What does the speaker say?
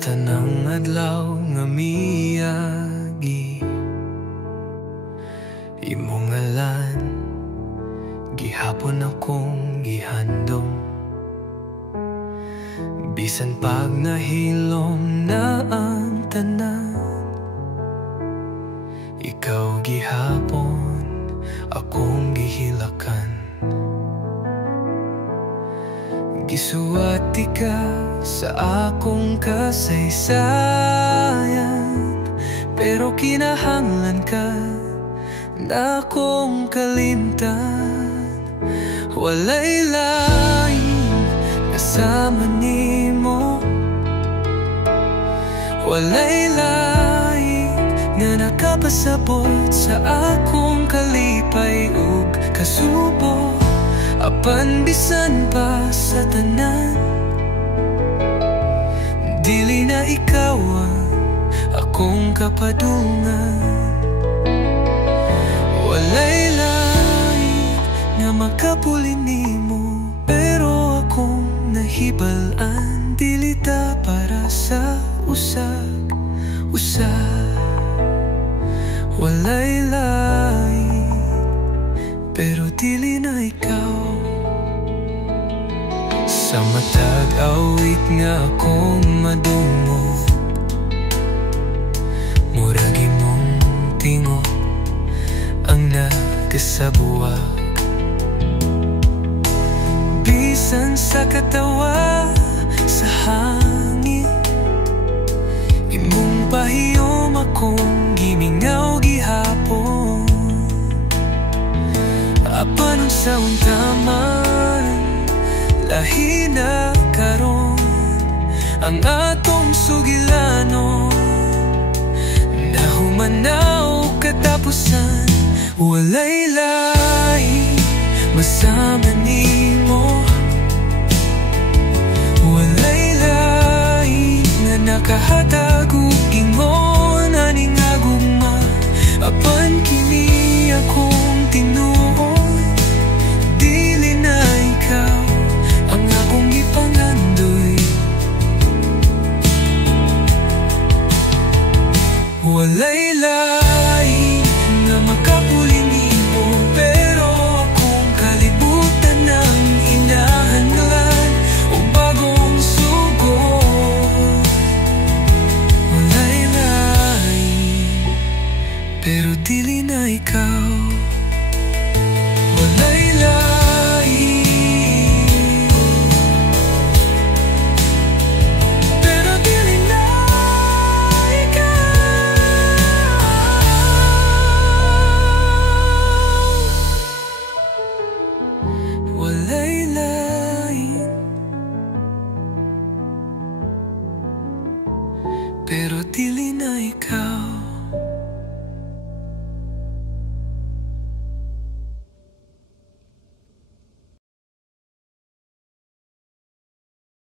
tanang adlaw nga miyagi, imong ngalan gihapon akong gihandom. Bisan pag nahilom na ang tanan, ikaw gihapon akong gihilakan. Gisuwati ka sa akong kasaysayan, pero kinahanglan ka na akong kalimtan. Walay lain kasama nimo, walay lain nga nakapasabot sa akong kalipay ug kasubo. Apan bisan pa sa tanan, dili na ikaw ang akong kapadungan. Walay lain nga makapuli nimo, pero akong nahibalan, dili ta para sa usag-usag. Walay lain, pero dili na ikaw. Sa matag awit nga akong madungo, murag imong tingo ang nagkasabuwag. Bisan sa katawa sa hangin, imong pahiyom akong gimingaw gihapon. Apan sa untaman, lahi na karon ang atong sugilanon. Nahumanaw katapusan, walay lain masama nimo. Walay lain nga nakahatag ug ingon aning agugma. Apan kini akong tinuod, dili na ikaw ang akong ipangandoy. Walay lain nga makapuli nimo, pero akong kalibutan ang hinahanglan o bagong sugod. Walay lain, pero dili na ikaw. Walay lain, pero dili na ikaw. Walay lain, pero dili na ikaw.